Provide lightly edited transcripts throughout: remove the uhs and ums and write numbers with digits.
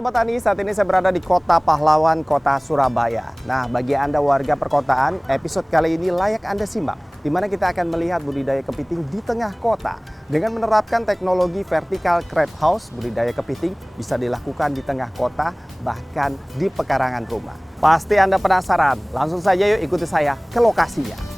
Sobat Tani, saat ini saya berada di Kota Pahlawan, Kota Surabaya. Nah, bagi Anda warga perkotaan, episode kali ini layak Anda simak, di mana kita akan melihat budidaya kepiting di tengah kota. Dengan menerapkan teknologi vertical crab house, budidaya kepiting bisa dilakukan di tengah kota, bahkan di pekarangan rumah. Pasti Anda penasaran, langsung saja yuk ikuti saya ke lokasinya.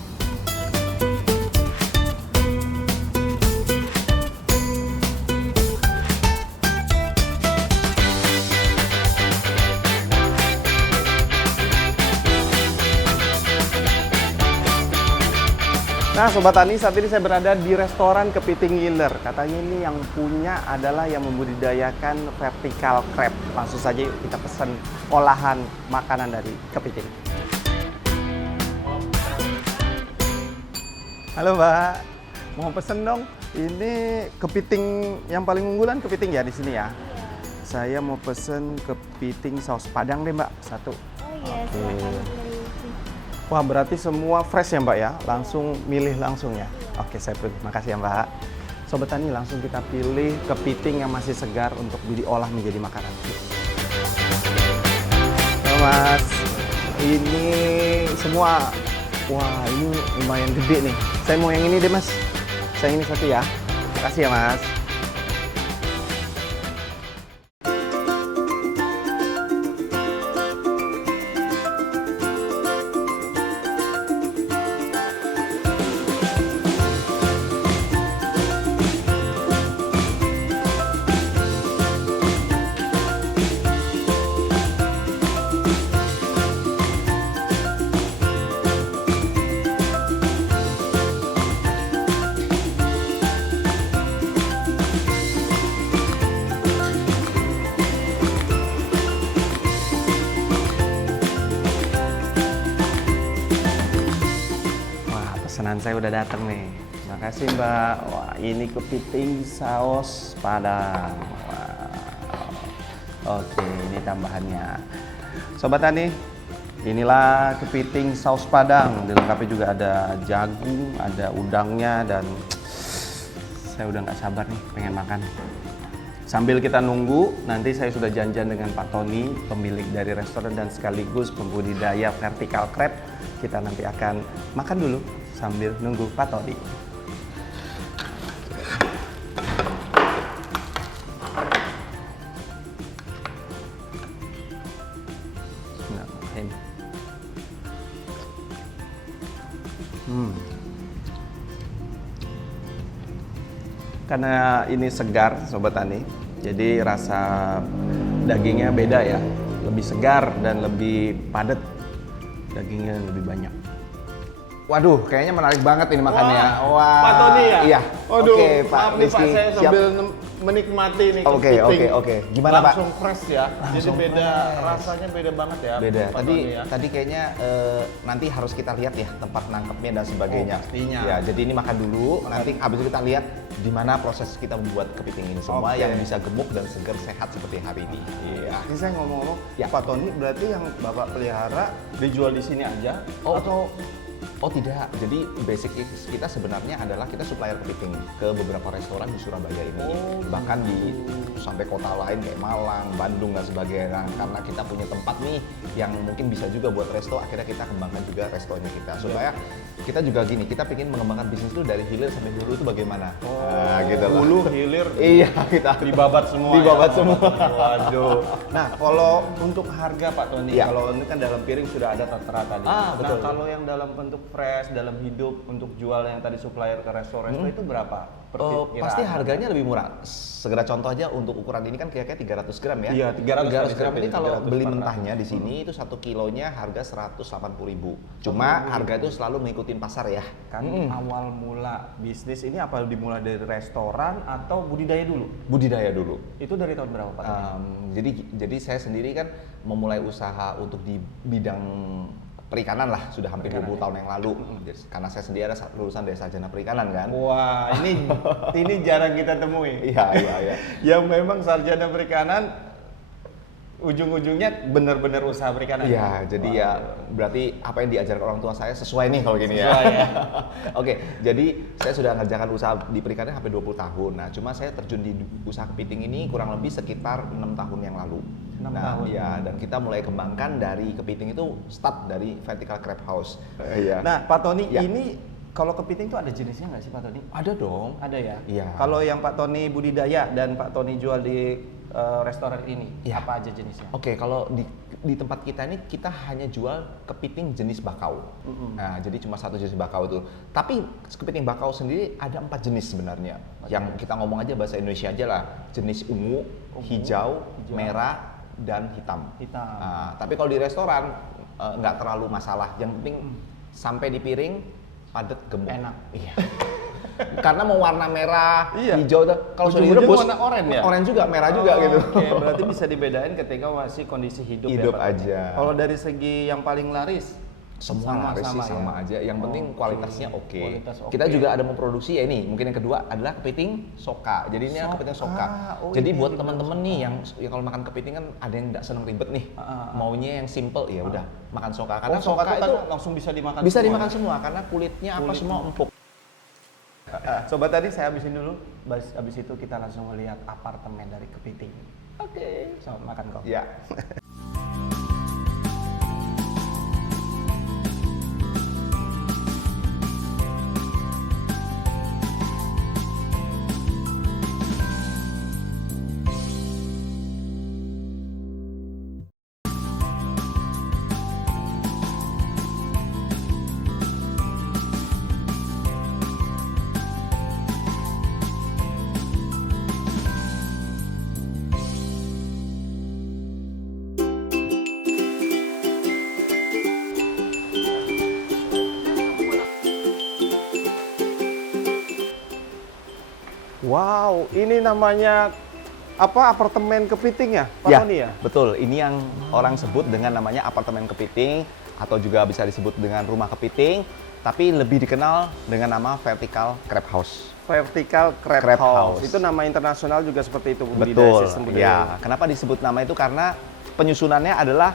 Nah Sobat Tani, saat ini saya berada di restoran Kepiting Ngiler. Katanya ini yang punya adalah yang membudidayakan vertical crab. Langsung saja yuk kita pesan olahan makanan dari kepiting. Halo Mbak, mau pesen dong. Ini kepiting yang paling unggulan kepiting ya di sini ya? Saya mau pesen kepiting saus padang deh Mbak, satu. Oh iya, silakan. Wah, berarti semua fresh ya Mbak ya? Langsung milih langsung ya? Oke, saya pilih. Makasih ya Mbak. Sobat Tani, langsung kita pilih kepiting yang masih segar untuk diolah menjadi makanan. Halo Mas, ini semua, wah ini lumayan gede nih. Saya mau yang ini deh Mas. Saya ini satu ya. Makasih ya Mas. Pesanan saya udah datang nih. Makasih Mbak. Wah, ini kepiting saus padang. Wow. Oke, ini tambahannya. Sobat Tani, inilah kepiting saus padang. Dilengkapi juga ada jagung, ada udangnya, dan saya udah nggak sabar nih pengen makan. Sambil kita nunggu, nanti saya sudah janjian dengan Pak Tony, pemilik dari restoran dan sekaligus pembudidaya vertical crab. Kita nanti akan makan dulu sambil nunggu Pak Tony. Karena ini segar Sobat Tani, jadi rasa dagingnya beda ya, lebih segar dan lebih padat, dagingnya lebih banyak. Waduh, kayaknya menarik banget ini makannya. Wah, Pak Tony ya? Iya. Waduh, Oke, Pak maaf nih Pak, Rizky, saya siap. sambil menikmati nih Oke. Gimana Pak? Langsung fresh ya. Langsung Jadi beda, fresh. rasanya beda banget ya. Beda. Pak Tony ya. Tadi kayaknya nanti harus kita lihat ya tempat nangkepnya dan sebagainya. Oh, pastinya. Ya, jadi ini makan dulu. Nanti habis itu kita lihat di mana proses kita membuat kepiting ini semua Oke. yang bisa gemuk dan segar sehat seperti hari ini. Iya. Ini saya ngomong-ngomong, Ya. Pak Tony berarti yang Bapak pelihara dijual di sini aja? Atau tidak. Jadi basic kita sebenarnya adalah kita supplier kepiting ke beberapa restoran di Surabaya ini. Bahkan di sampai kota lain kayak Malang, Bandung dan sebagainya. Karena kita punya tempat nih yang mungkin bisa juga buat resto, akhirnya kita kembangkan juga restonya kita. Supaya kita juga gini, kita ingin mengembangkan bisnis itu dari hilir sampai hulu itu bagaimana? Nah, gitu loh. Hulu, hilir, Iya, kita dibabat semua. Dibabat ya, semua. Pak Tony. Waduh. Nah, kalau untuk harga Pak Tony, Ya. kalau ini kan dalam piring sudah ada tertera tadi. Betul. Nah, kalau yang dalam bentuk fresh, dalam hidup untuk jual yang tadi supplier ke restoran itu berapa? Pasti harganya lebih murah. Segera contoh aja untuk ukuran ini kan kira-kira 300 gram ya. Iya, 300 gram ini kalau 300 beli per mentahnya di sini itu 1 kilonya harga 180.000. Cuma harga itu selalu mengikuti pasar ya. Kan awal mula bisnis ini apa dimulai dari restoran atau budidaya dulu? Budidaya dulu. Itu dari tahun berapa Pak? Jadi saya sendiri kan memulai usaha untuk di bidang perikanan lah sudah hampir 20 tahun yang lalu. Karena saya sendiri ada lulusan dari sarjana perikanan kan. Wah, ini jarang kita temui. Iya. Yang memang sarjana perikanan ujung-ujungnya benar-benar usaha perikanan. Iya, jadi ya berarti apa yang diajarkan orang tua saya sesuai nih kalau gini ya. Sesuai ya. Oke, jadi saya sudah mengerjakan usaha di perikanan hampir 20 tahun. Nah, cuma saya terjun di usaha kepiting ini kurang lebih sekitar 6 tahun yang lalu. 6 Nah, tahun. iya, dan kita mulai kembangkan dari kepiting itu start dari vertical crab house. Iya. Nah, Pak Tony, Ya. ini kalau kepiting itu ada jenisnya nggak sih Pak Tony? Ada dong. Ada ya? Iya. Kalau yang Pak Tony budidaya dan Pak Tony jual di restoran ini, Iya. apa aja jenisnya? Oke, kalau di tempat kita ini kita hanya jual kepiting jenis bakau. Nah, jadi cuma satu jenis bakau itu. Tapi kepiting bakau sendiri ada 4 jenis sebenarnya. Yang kita ngomong aja bahasa Indonesia aja lah. Jenis ungu, hijau, merah, dan hitam. Hitam. Nah, tapi kalau di restoran nggak terlalu masalah. Yang penting sampai di piring padat gemuk. Enak. Iya. Karena mau warna merah, Iya. hijau, kalau sudah Ujung-ujung direbus warna oranye ya? Oranye juga, merah juga gitu. Oke, berarti bisa dibedain ketika masih kondisi hidup, Hidup ya, Pak Tony? aja. Kalau dari segi yang paling laris, Semua laris sih sama ya? aja. Yang penting Oke. kualitasnya oke. Kualitas oke. Kita juga ada memproduksi ya ini. Mungkin yang kedua adalah kepiting soka. Jadi ini Soka. kepiting soka. Oh, Jadi ini buat dibilang teman-teman nih yang kalau makan kepiting kan ada yang nggak seneng ribet nih. Maunya yang simple ya udah makan soka. Karena Oh, soka soka itu langsung bisa dimakan. bisa semua. dimakan semua karena kulitnya apa Kulit. semua empuk. Sobat tadi saya habisin dulu. Habis itu kita langsung melihat apartemen dari kepiting. Oke. Selamat makan kok. Ya. Wow, ini namanya apa, apartemen kepiting ya, Pak Tony ya? Betul. Ini yang orang sebut dengan namanya apartemen kepiting atau juga bisa disebut dengan rumah kepiting, tapi lebih dikenal dengan nama vertical crab house. Vertical crab, Crab house. house. Itu nama internasional juga seperti itu, budidaya Betul. sistem budidaya. Ya. Kenapa disebut nama itu? Karena penyusunannya adalah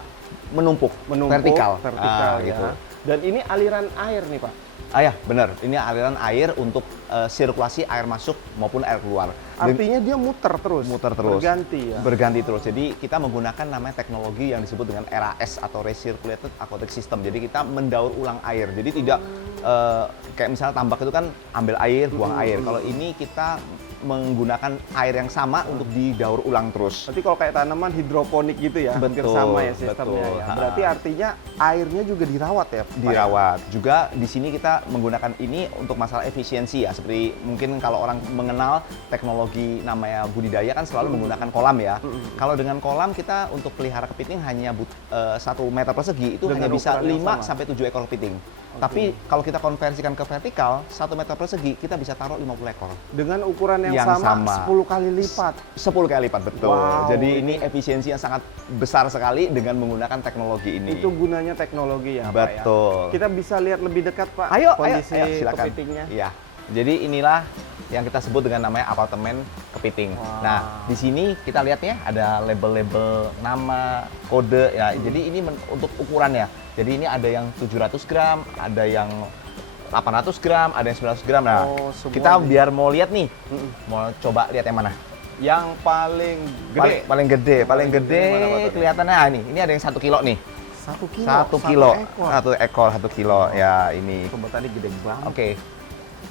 menumpuk, vertikal. vertikal Ah, ya. gitu. Dan ini aliran air nih Pak. Ah ya, benar. Ini aliran air untuk sirkulasi air masuk maupun air keluar. Dan Artinya dia muter terus. muter terus. Berganti ya. Berganti terus. Jadi kita menggunakan namanya teknologi yang disebut dengan RAS atau Recirculated Aquatic System. Jadi kita mendaur ulang air. Jadi tidak kayak misalnya tambak itu kan ambil air, buang air. Kalau ini kita menggunakan air yang sama untuk didaur ulang terus. Berarti kalau kayak tanaman hidroponik gitu ya, hampir Betul, sama ya sistemnya betul. ya. Ha. Berarti artinya airnya juga dirawat ya, Pak? Dirawat. Juga di sini kita menggunakan ini untuk masalah efisiensi ya. Seperti mungkin kalau orang mengenal teknologi namanya budidaya kan selalu menggunakan kolam ya. Kalau dengan kolam kita untuk pelihara kepiting hanya 1 meter persegi itu Dengan hanya bisa ukuran yang 5 sama. sampai 7 ekor kepiting. Tapi kalau kita konversikan ke vertikal, 1 meter persegi kita bisa taruh 50 ekor. Dengan ukuran yang, Yang sama, sama. 10 kali lipat. 10 kali lipat, betul. Wow, Jadi ini efisiensi yang sangat besar sekali dengan menggunakan teknologi ini. Itu gunanya teknologi ya, Pak ya. Betul. Kita bisa lihat lebih dekat, Pak. Ayo, kondisi ayo, silakan. kepitingnya. Iya. Jadi inilah yang kita sebut dengan namanya apartemen kepiting. Wow. Nah, di sini kita lihat ya ada label-label nama, kode ya. Jadi ini untuk ukurannya. Jadi ini ada yang 700 gram, ada yang 800 gram, ada yang 900 gram. Nah, Oh, semua kita nih. biar mau lihat nih, mau coba lihat yang mana? Yang paling gede. Paling gede, paling gede gede mana, Pak Tony? kelihatannya ini ada yang 1 kilo nih. 1 kilo. 1 kilo, ekor. 1 ekor, 1 kilo. Ya ini. Coba tadi gede banget. Oke.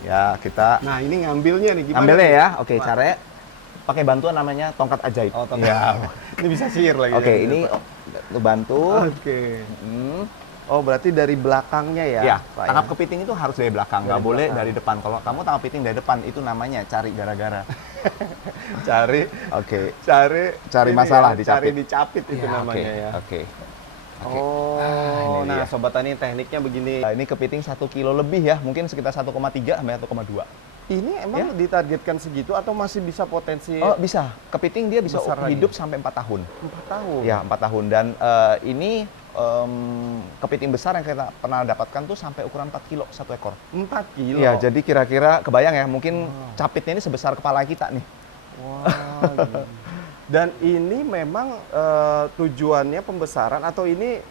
Ya kita Nah, ini ngambilnya nih gimana? ambilnya nih? ya. Oke, Pak? caranya pakai bantuan namanya tongkat ajaib. Oh, tongkat. Ya. Ini bisa sihir lagi. Oke, ya, ini Pak. lu bantu. Oke. Hmm. Oh, berarti dari belakangnya ya, Ya, Pak, tangkap ya? kepiting itu harus dari belakang, nggak Dari boleh belakang. dari depan. Kalau kamu tangkap kepiting dari depan, itu namanya cari gara-gara. Cari Oke. cari Cari masalah, ya, dicapit. cari dicapit itu Ya, namanya oke, ya. Oke. Oke. Oh, ini nah dia. sobat tani tekniknya begini. Nah, ini kepiting 1 kilo lebih ya, mungkin sekitar 1,3 sampai 1,2. Ini emang ditargetkan segitu atau masih bisa potensi Oh, bisa. Kepiting dia bisa Besar lagi. hidup sampai 4 tahun. 4 tahun? Ya, 4 tahun. Dan ini kepiting besar yang kita pernah dapatkan tuh sampai ukuran 4 kilo 1 ekor. 4 kilo? Iya, jadi kira-kira kebayang ya, mungkin capitnya ini sebesar kepala kita nih. Wah, gila. Dan ini memang tujuannya pembesaran atau ini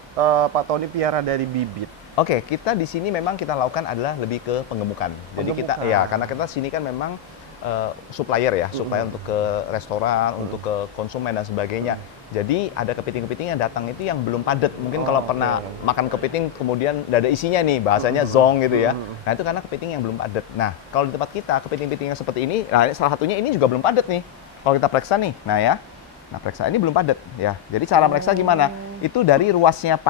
Pak Tony piara dari bibit? Oke, kita di sini memang kita lakukan adalah lebih ke penggemukan. Jadi kita Penggemukan. ya karena kita sini kan memang supplier ya, supplier untuk ke restoran, untuk ke konsumen dan sebagainya. Jadi ada kepiting-kepiting yang datang itu yang belum padat. Mungkin kalau pernah makan kepiting kemudian nggak ada isinya nih, bahasanya zong gitu ya. Nah itu karena kepiting yang belum padat. Nah kalau di tempat kita kepiting-kepiting yang seperti ini, nah salah satunya ini juga belum padat nih. Kalau kita periksa nih, nah ya, nah periksa ini belum padat ya. Jadi cara periksa gimana? Itu dari ruasnya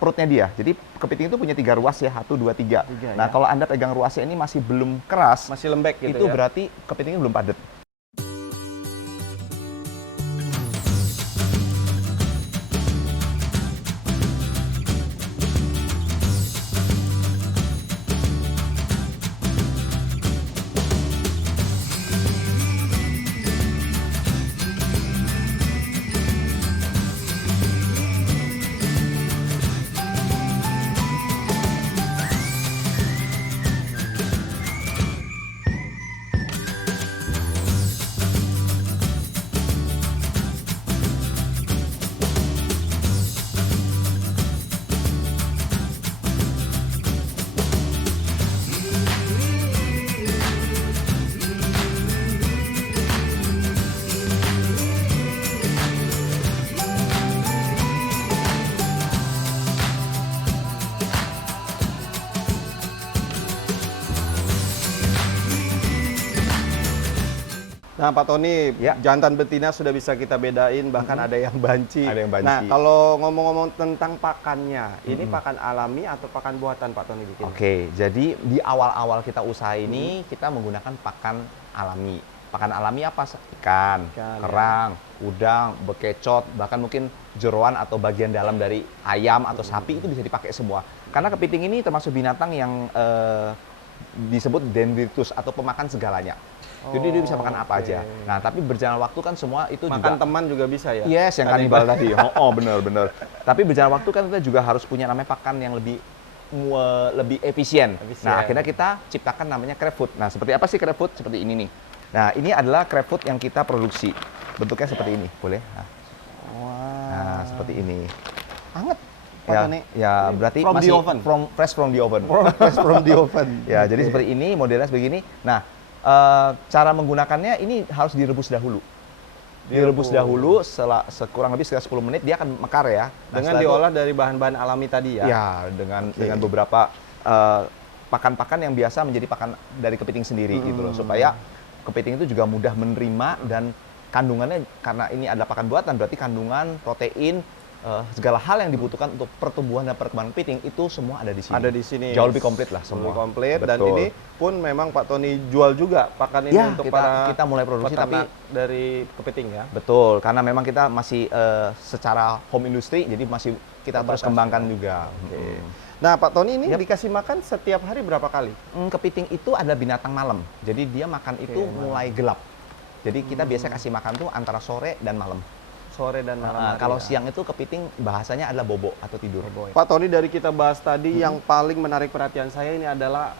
perutnya dia. Jadi kepiting itu punya 3 ruas ya, 1, 2, 3. Nah kalau Anda pegang ruasnya ini masih belum keras, Masih lembek gitu itu ya. berarti kepitingnya belum padat. Nah, Pak Tony, Ya. jantan betina sudah bisa kita bedain, bahkan ada yang banci. Ada yang banci. Nah, kalau ngomong-ngomong tentang pakannya, ini pakan alami atau pakan buatan Pak Tony bikin? Oke, jadi di awal-awal kita usaha ini kita menggunakan pakan alami. Pakan alami apa? Ikan, Ikan, kerang, udang, bekecot, bahkan mungkin jeroan atau bagian dalam dari ayam atau sapi itu bisa dipakai semua. Karena kepiting ini termasuk binatang yang disebut dendritus atau pemakan segalanya. Jadi dia bisa makan apa aja. Nah, tapi berjalan waktu kan semua itu Makan juga teman juga bisa ya? yes, yang kanibal tadi. Bener. Tapi berjalan waktu kan kita juga harus punya namanya pakan yang lebih efisien. Nah, akhirnya kita ciptakan namanya crab food. Nah, seperti apa sih crab food? Seperti ini nih. Nah, ini adalah crab food yang kita produksi. Bentuknya seperti ini, boleh? Nah, seperti ini. Anget, Pak Ya, Tony. ya berarti From the masih oven? fresh from the oven. Fresh from the oven. Ya, jadi seperti ini, modelnya begini. Nah, cara menggunakannya ini harus direbus dahulu. Direbus dahulu kurang lebih sekitar 10 menit dia akan mekar ya. Nah, Dengan setelah itu- diolah dari bahan-bahan alami tadi ya? Ya, dengan beberapa pakan-pakan yang biasa menjadi pakan dari kepiting sendiri gitu loh, supaya kepiting itu juga mudah menerima dan kandungannya karena ini adalah pakan buatan berarti kandungan protein segala hal yang dibutuhkan untuk pertumbuhan dan perkembangan kepiting itu semua ada di sini. Ada di sini. Jauh lebih komplit lah semua. Lebih komplit dan Betul. ini pun memang Pak Tony jual juga pakan ini Ya, untuk kita mulai produksi peternak tapi dari kepiting ya. betul karena memang kita masih secara home industry jadi masih kita terus kembangkan juga. Nah, Pak Tony ini dikasih makan setiap hari berapa kali? Kepiting itu adalah binatang malam. Jadi dia makan itu mulai gelap. Jadi kita biasa kasih makan tuh antara sore dan malam. Sore dan malam hari Kalau ya. siang itu kepiting bahasanya adalah bobo atau tidur. Pak Tony, dari kita bahas tadi yang paling menarik perhatian saya ini adalah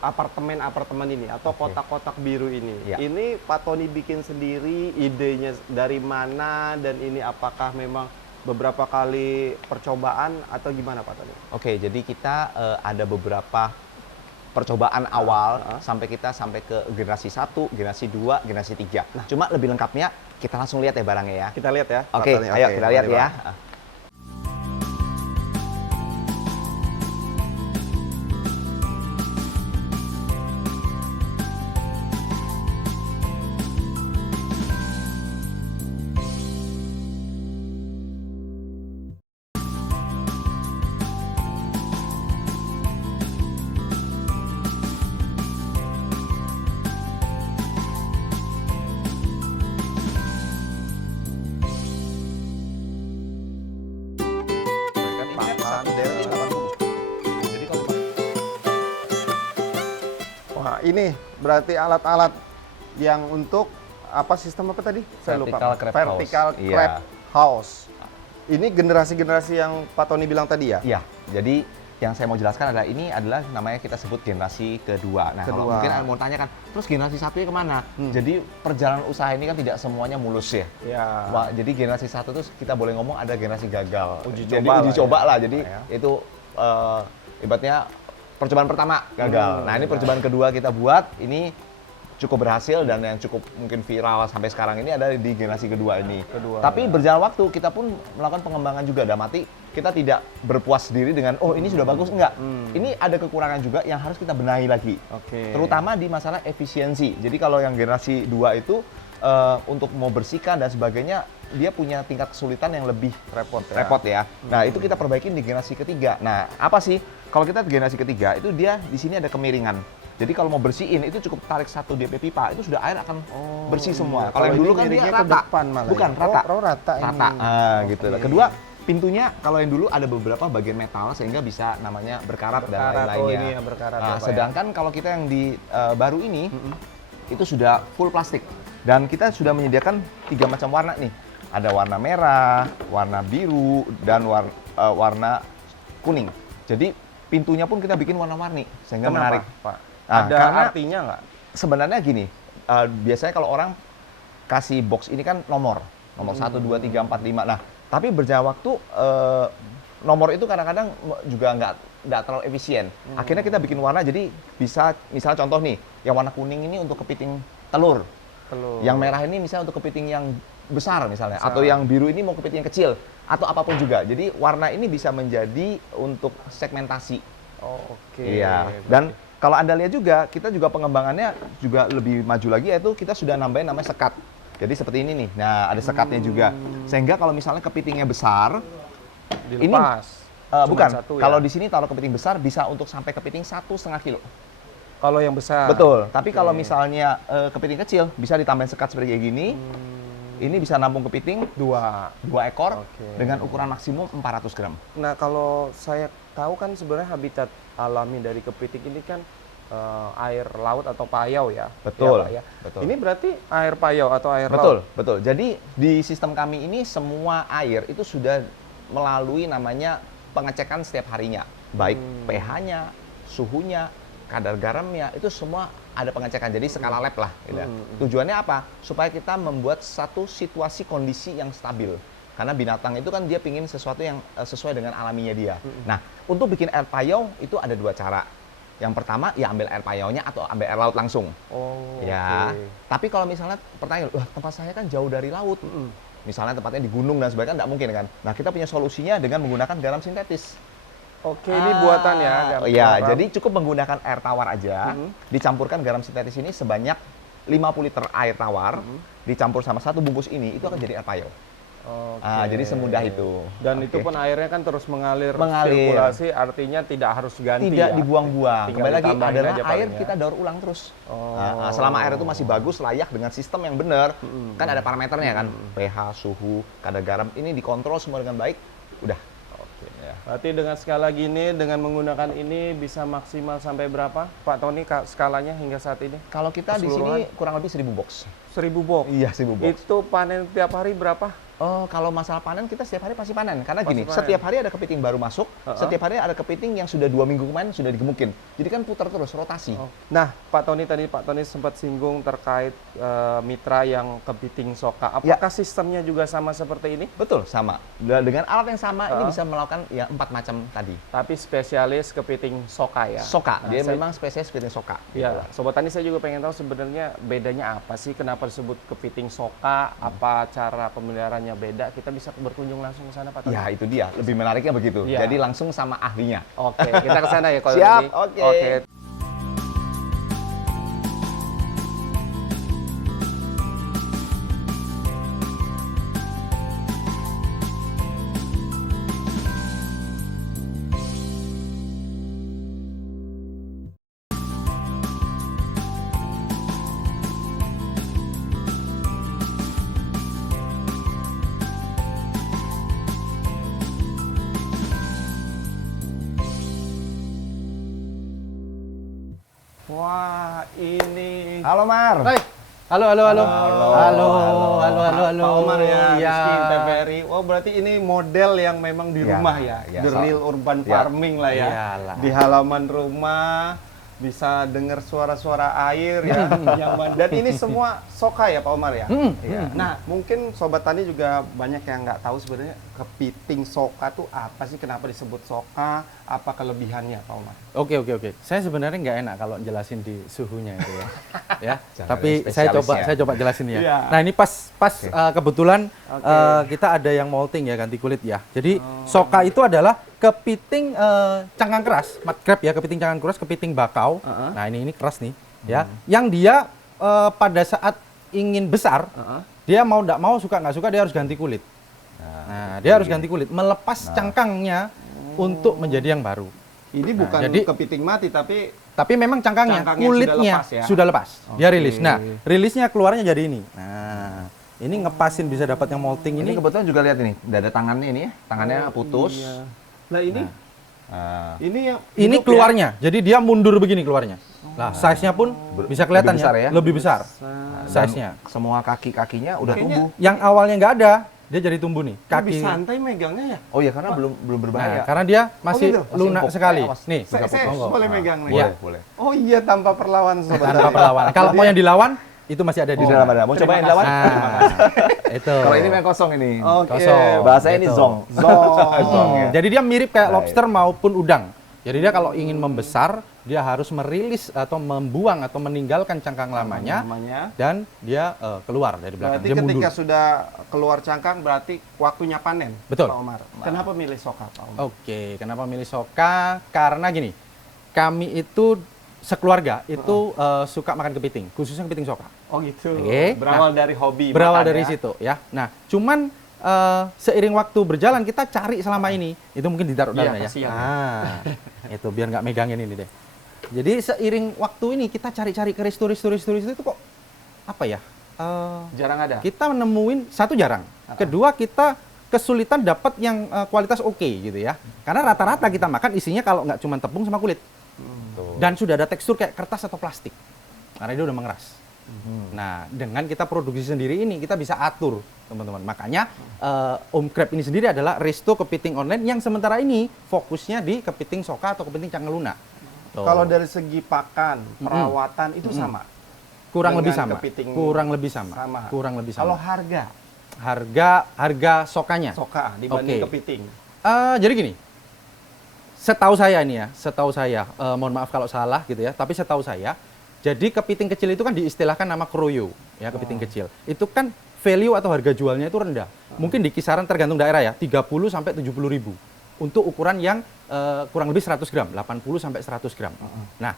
apartemen ini atau kotak-kotak biru ini. Ya. Ini Pak Tony bikin sendiri, idenya dari mana dan ini apakah memang beberapa kali percobaan atau gimana Pak Tony? Oke, jadi kita ada beberapa percobaan awal sampai ke generasi 1, generasi 2, generasi 3. Nah, cuma lebih lengkapnya kita langsung lihat ya barangnya ya. Kita lihat ya. Pak Oke, Tony. ayo kita lihat mari, ya. Pak. Pakan dari 80. Jadi kalau Wah, ini berarti alat-alat yang untuk apa sistem apa tadi? Saya lupa. Vertical crab Vertical house. Iya. crab house. Ini generasi-generasi yang Pak Tony bilang tadi ya? Iya, jadi yang saya mau jelaskan adalah ini adalah namanya kita sebut generasi kedua. Nah, kalau Kedua. mungkin Anda mau tanya kan, terus generasi satunya kemana? Jadi perjalanan usaha ini kan tidak semuanya mulus ya. Ya. Wah, jadi generasi satu itu kita boleh ngomong ada generasi gagal. Uji Jadi coba uji lah coba ya. lah. Jadi Nah, ya. itu ibaratnya percobaan pertama gagal. Nah, ini percobaan kedua kita buat ini cukup berhasil dan yang cukup mungkin viral sampai sekarang ini ada di generasi kedua ini. Kedua, Tapi berjalan waktu kita pun melakukan pengembangan juga. Dalam arti kita tidak berpuas diri dengan oh ini sudah bagus, enggak. Ini ada kekurangan juga yang harus kita benahi lagi. Oke. Terutama di masalah efisiensi. Jadi kalau yang generasi 2 itu untuk mau bersihkan dan sebagainya dia punya tingkat kesulitan yang lebih repot ya. Nah, itu kita perbaikin di generasi ketiga. Nah, apa sih? Kalau kita di generasi ketiga itu dia di sini ada kemiringan. Jadi kalau mau bersihin itu cukup tarik 1 DP pipa, itu sudah air akan bersih semua. Kalau yang dulu kan dia miringnya rata. ke depan malah. Bukan, ya? rata. Oh, rata ini. Rata. Gitu. Oke. Kedua, pintunya kalau yang dulu ada beberapa bagian metal sehingga bisa namanya berkarat dan Berkarat, lain-lainnya. oh, ini ya berkarat ya, Pak, ya. Sedangkan kalau kita yang di baru ini itu sudah full plastik dan kita sudah menyediakan 3 macam warna nih. Ada warna merah, warna biru, dan warna kuning. Jadi pintunya pun kita bikin warna-warni sehingga Kenapa, menarik. Pak? Nah, Ada karena artinya nggak? sebenarnya gini, biasanya kalau orang kasih box ini kan nomor 1, 2, 3, 4, 5. Nah, tapi berjalan waktu nomor itu kadang-kadang juga nggak terlalu efisien. Akhirnya kita bikin warna jadi bisa, misalnya contoh nih, yang warna kuning ini untuk kepiting telur. Yang merah ini misalnya untuk kepiting yang besar misalnya, atau yang biru ini mau kepiting yang kecil, atau apapun juga. Jadi warna ini bisa menjadi untuk segmentasi. Oh, oke. Iya. Dan kalau Anda lihat juga, kita juga pengembangannya juga lebih maju lagi, yaitu kita sudah nambahin namanya sekat. Jadi seperti ini nih. Nah, ada sekatnya juga. Sehingga kalau misalnya kepitingnya besar, Dilepas. bukan. Satu, ya? Kalau di sini taruh kepiting besar bisa untuk sampai kepiting 1,5 kilo. Kalau yang besar. Betul. Tapi kalau misalnya kepiting kecil bisa ditambahin sekat seperti kayak gini. Ini bisa nampung kepiting 2 ekor Oke. dengan ukuran maksimum 400 gram. Nah, kalau saya tahu kan sebenarnya habitat alami dari kepiting ini kan air laut atau payau ya. Betul, Ya, Pak, ya. betul. Ini berarti air payau atau air Betul, laut? betul. Jadi di sistem kami ini semua air itu sudah melalui namanya pengecekan setiap harinya. Baik pH-nya, suhunya, kadar garamnya, itu semua ada pengecekan. Jadi skala lab lah. Gitu. Tujuannya apa? Supaya kita membuat satu situasi kondisi yang stabil. Karena binatang itu kan dia pingin sesuatu yang sesuai dengan alaminya dia. Nah, untuk bikin air payau itu ada 2 cara. Yang pertama, ya ambil air payaunya atau ambil air laut langsung. Oh, Ya, oke. tapi kalau misalnya pertanyaan, wah tempat saya kan jauh dari laut. Misalnya tempatnya di gunung dan sebagainya, nggak mungkin kan. Nah, kita punya solusinya dengan menggunakan garam sintetis. Oke, ini buatan ya. garam. Iya, jadi cukup menggunakan air tawar aja, dicampurkan garam sintetis ini sebanyak 50 liter air tawar, dicampur sama 1 bungkus ini, itu akan jadi air payau. Oke. Jadi semudah itu. Dan Oke. itu pun airnya kan terus mengalir, Mengalir. sirkulasi, artinya tidak harus ganti Tidak ya. dibuang-buang. Tinggal Kembali lagi ditambahin adalah aja air paling ya. kita daur ulang terus. Oh. Selama air itu masih bagus, layak dengan sistem yang benar, kan ada parameternya kan, pH, suhu, kadar garam, ini dikontrol semua dengan baik, udah. Ya. Berarti dengan skala gini, dengan menggunakan ini bisa maksimal sampai berapa, Pak Tony, skalanya hingga saat ini? Kalau kita di sini kurang lebih 1000 box. 1000 box. Iya, 1000 box. Itu panen tiap hari berapa? Oh, kalau masalah panen kita setiap hari pasti panen. Karena Pasti gini, panen. setiap hari ada kepiting baru masuk, setiap hari ada kepiting yang sudah 2 minggu kemarin sudah digemukin. Jadi kan putar terus, rotasi. Oh. Nah, Pak Tony tadi Pak Tony sempat singgung terkait mitra yang kepiting soka. Apakah sistemnya juga sama seperti ini? Betul, sama. Dengan alat yang sama, ini bisa melakukan ya 4 macam tadi. Tapi spesialis kepiting soka ya. Soka, Nah, dia saya- memang spesies kepiting soka. Ya, Sobat Tani saya juga pengen tahu sebenarnya bedanya apa sih? Kenapa disebut kepiting soka? Apa cara pemeliharaannya beda? Kita bisa berkunjung langsung ke sana, Pak Tony. Ya, itu dia. Lebih menariknya begitu. Iya. Jadi langsung sama ahlinya. Oke, kita ke sana ya kalau Siap, ini. oke. Wah, ini Halo, Mar. Hai. Halo, halo, halo. Halo, Halo, halo, halo, halo. Pak Omar ya, Ya. Rizky TVRI. Oh, berarti ini model yang memang di Ya, rumah ya, ya. the real urban Ya. farming lah ya. Iyalah. Di halaman rumah bisa dengar suara-suara air ya, nyaman. Dan ini semua soka ya Pak Omar ya. Iya. Nah, mungkin Sobat Tani juga banyak yang nggak tahu sebenarnya kepiting soka tuh apa sih? Kenapa disebut soka? Apa kelebihannya, Pak Omar? Oke. Saya sebenarnya nggak enak kalau jelasin di suhunya itu ya. Ya. Jangan Tapi ada saya spesialisnya. coba jelasin ya. Iya. Nah, ini pas Oke. kebetulan Oke. kita ada yang molting ya, ganti kulit ya. Jadi soka itu adalah kepiting cangkang keras, mud crab ya, kepiting cangkang keras, kepiting bakau. Nah, ini keras nih ya. Yang dia pada saat ingin besar, dia mau nggak mau, suka nggak suka, dia harus ganti kulit. Nah, dia harus ganti kulit, melepas cangkangnya untuk menjadi yang baru. Ini Nah, bukan jadi- kepiting mati, tapi Tapi memang cangkangnya, Cangkangnya kulitnya sudah lepas ya? Dia rilis. Nah, rilisnya keluarnya jadi ini. Nah, ini ngepasin bisa dapat yang molting Ini ini. kebetulan juga lihat ini, dada tangannya ini ya, tangannya putus. iya. Nah, ini Nah, ini yang Ini hidup keluarnya. Jadi dia mundur begini keluarnya. Nah, size-nya pun bisa kelihatan lebih besar ya, ya? lebih besar. dan Size-nya. semua kaki-kakinya udah Kayaknya- tumbuh. Yang awalnya nggak ada, dia jadi tumbuh nih. ya. Lebih Kaki. santai megangnya ya. Oh iya, karena belum berbahaya. Nah, karena dia masih gitu? Masih lunak empuk. sekali. Awas. Nih, Saya monggo. boleh megang nih. Iya. Boleh. Oh iya, tanpa perlawan sobat. Tanpa perlawanan. Kalau mau yang dilawan, itu masih ada di Di dalam. dalam ada. Mau coba yang dilawan? Nah, itu. Kalau ini memang kosong ini. Oke. Kosong. Bahasanya ini Gitu. zong. Zong. ya. Jadi dia mirip kayak Baik. lobster maupun udang. Jadi dia kalau ingin membesar, dia harus merilis atau membuang atau meninggalkan cangkang lamanya Namanya. dan dia keluar dari belakang. Berarti Dia ketika mundur. sudah keluar cangkang berarti waktunya panen. Betul. Pak Omar. Kenapa milih soka, Pak Omar? Oke, kenapa milih soka? Karena gini, kami itu sekeluarga itu suka makan kepiting, khususnya kepiting soka. Oh gitu. Oke. Berawal dari hobi. Berawal makan dari ya? situ ya. Nah, cuman seiring waktu berjalan kita cari selama ini, itu mungkin ditaruh Iya, dalamnya ya. kasihan. Ah, itu biar nggak megangin ini deh. Jadi seiring waktu ini kita cari-cari ke resto itu kok apa ya? Jarang ada. Kita menemuin satu jarang. Kedua kita kesulitan dapat yang kualitas oke gitu ya. Karena rata-rata kita makan isinya kalau nggak cuma tepung sama kulit. Dan sudah ada tekstur kayak kertas atau plastik. Karena dia udah mengeras. Nah, dengan kita produksi sendiri ini kita bisa atur, teman-teman. Makanya Om Crab ini sendiri adalah resto kepiting online yang sementara ini fokusnya di kepiting soka atau kepiting cangkang lunak. Tuh. Kalau dari segi pakan, perawatan itu sama. kurang lebih dengan sama. kepiting Kurang lebih sama. sama. Kurang lebih sama. Kalau harga harga sokanya. soka dibanding Oke. kepiting. Jadi gini, setahu saya ini ya, mohon maaf kalau salah gitu ya, tapi setahu saya, jadi kepiting kecil itu kan diistilahkan nama kroyo, ya kepiting kecil. Itu kan value atau harga jualnya itu rendah. Mungkin di kisaran tergantung daerah ya, 30 sampai 70 ribu. Untuk ukuran yang kurang lebih 100 gram, 80 sampai 100 gram. Nah,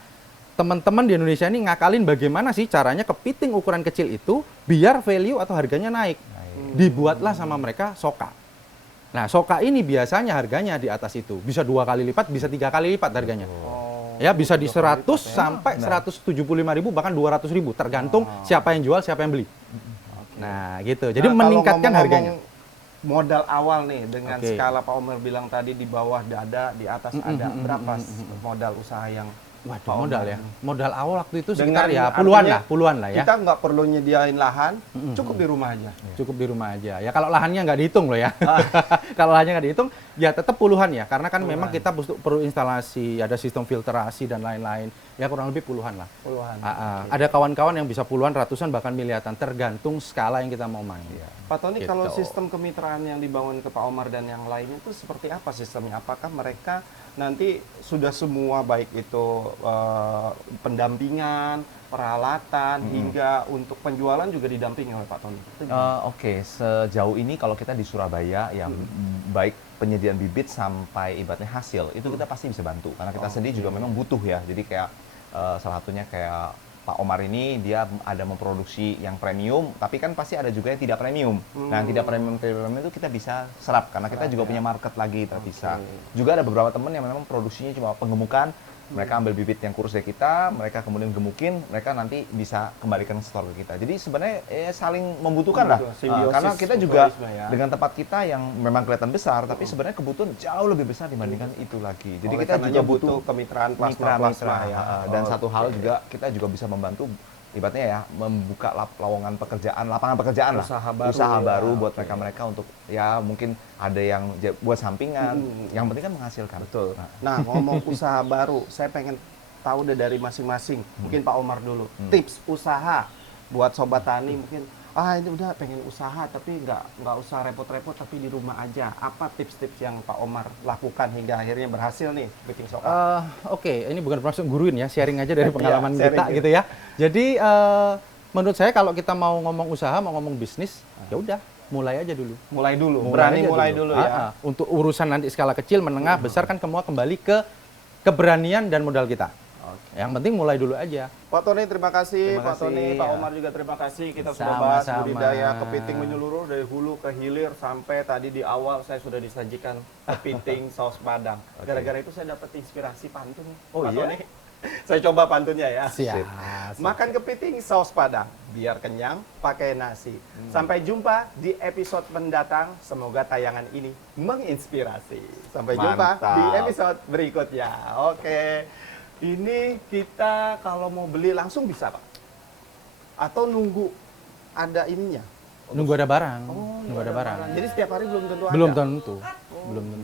teman-teman di Indonesia ini ngakalin bagaimana sih caranya kepiting ukuran kecil itu biar value atau harganya naik. Dibuatlah sama mereka soka. Nah, soka ini biasanya harganya di atas itu. Bisa 2 kali lipat, bisa 3 kali lipat harganya. Ya, bisa di 100 sampai 175.000 bahkan 200.000 tergantung siapa yang jual, siapa yang beli. Nah, gitu. Jadi Nah, kalau meningkatkan ngomong-ngomong harganya. Modal awal nih dengan Oke. skala Pak Omar bilang tadi di bawah ada, di atas ada. Berapa modal usaha yang Waduh, Pak modal Omar? ya. Modal awal waktu itu Dengan sekitar ya artinya puluhan lah ya. Kita nggak perlu nyediain lahan, cukup di rumah aja. Cukup di rumah aja. Ya kalau lahannya nggak dihitung loh ya. Kalau lahannya nggak dihitung, ya tetap puluhan ya. Karena kan memang kita perlu instalasi, ada sistem filterasi dan lain-lain. Ya kurang lebih puluhan lah. Puluhan. Ada kawan-kawan yang bisa puluhan, ratusan, bahkan miliaran. Tergantung skala yang kita mau main. Pak Tony, Gitu. kalau sistem kemitraan yang dibangun ke Pak Omar dan yang lainnya itu seperti apa sistemnya? Apakah mereka nanti sudah semua baik itu pendampingan, peralatan, hingga untuk penjualan juga didampingi oleh Pak Tony? Oke, sejauh ini kalau kita di Surabaya yang baik penyediaan bibit sampai ibaratnya hasil itu kita pasti bisa bantu karena kita sendiri juga memang butuh ya. Jadi kayak salah satunya kayak Pak Omar ini dia ada memproduksi yang premium, tapi kan pasti ada juga yang tidak premium. Nah, yang tidak premium itu kita bisa serap karena kita juga punya market lagi terpisah. Juga ada beberapa teman yang memang produksinya cuma penggemukan. Mereka ambil bibit yang kurus dari kita, mereka kemudian gemukin, mereka nanti bisa kembalikan store ke kita. Jadi sebenarnya saling membutuhkan lah. Simbiosis Karena kita juga mutualisme ya. dengan tempat kita yang memang kelihatan besar, tapi sebenarnya kebutuhan jauh lebih besar dibandingkan itu lagi. Jadi Oleh kita karenanya juga butuh kemitraan mitra-mitra plasma ya. dan satu hal juga kita juga bisa membantu ibaratnya ya membuka lapangan pekerjaan lah, Usaha baru ya. buat mereka untuk ya mungkin ada yang buat sampingan, yang penting kan menghasilkan. Betul. Nah, ngomong usaha baru, saya pengen tahu deh dari masing-masing. Mungkin Pak Omar dulu. Tips usaha buat Sobat Tani mungkin ini udah pengen usaha tapi nggak usah repot-repot tapi di rumah aja. Apa tips-tips yang Pak Omar lakukan hingga akhirnya berhasil nih kepiting sokal? Oke, ini bukan langsung guruin ya, sharing aja dari pengalaman Iya, sharing kita gitu. gitu ya. Jadi menurut saya kalau kita mau ngomong usaha, mau ngomong bisnis, ya udah mulai aja dulu. Mulai dulu, berani aja mulai dulu ya. Untuk urusan nanti skala kecil, menengah, besar kan semua kembali ke keberanian dan modal kita. Yang penting mulai dulu aja. Pak Tony terima kasih, Terima Pak Tony, kasih, Pak ya. Omar juga terima kasih. Kita sudah bahas Sama-sama. budidaya kepiting menyeluruh dari hulu ke hilir sampai tadi di awal saya sudah disajikan kepiting saus Padang. Gara-gara itu saya dapat inspirasi pantun. Oh, Pak iya? Tony. Saya coba pantunnya ya. Siap. Makan kepiting saus Padang, biar kenyang pakai nasi. Sampai jumpa di episode mendatang. Semoga tayangan ini menginspirasi. Sampai jumpa Mantap. di episode berikutnya. Oke. Ini kita kalau mau beli langsung bisa, Pak? Atau nunggu ada ininya? Nunggu ada barang. Oh, Nunggu ada barang. Jadi setiap hari belum tentu ada? Belum tentu. Belum tentu.